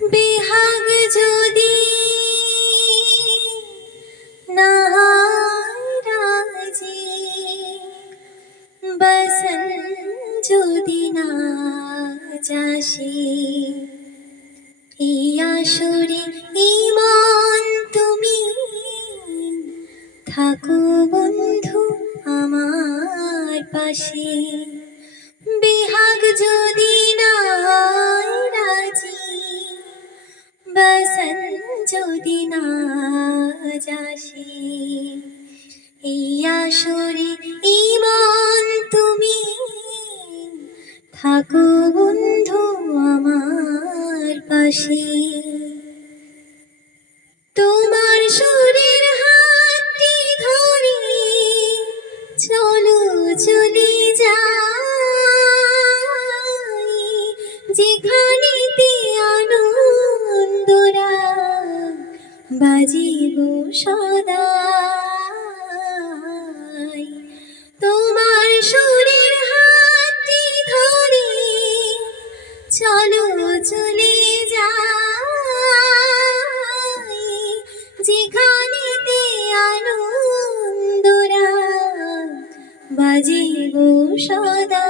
বেহাগ যদি না হয় রাজি বসন যদি না যাসি এই আসরে ইমান তুমি থাকো বন্ধু আমার পাশে। বিহাগ যদি না যদি না যাসি। এই আসরে ইমান তুমি। থাকো বন্ধু আমার পাশে। তোমার শরীর হাতটি ধরে চলো, চলে। বাজিব সদাই তোমার শরীর হাতটি ধরে চলো চলে যেখানেতে আনন্দরা বাজিব সদা।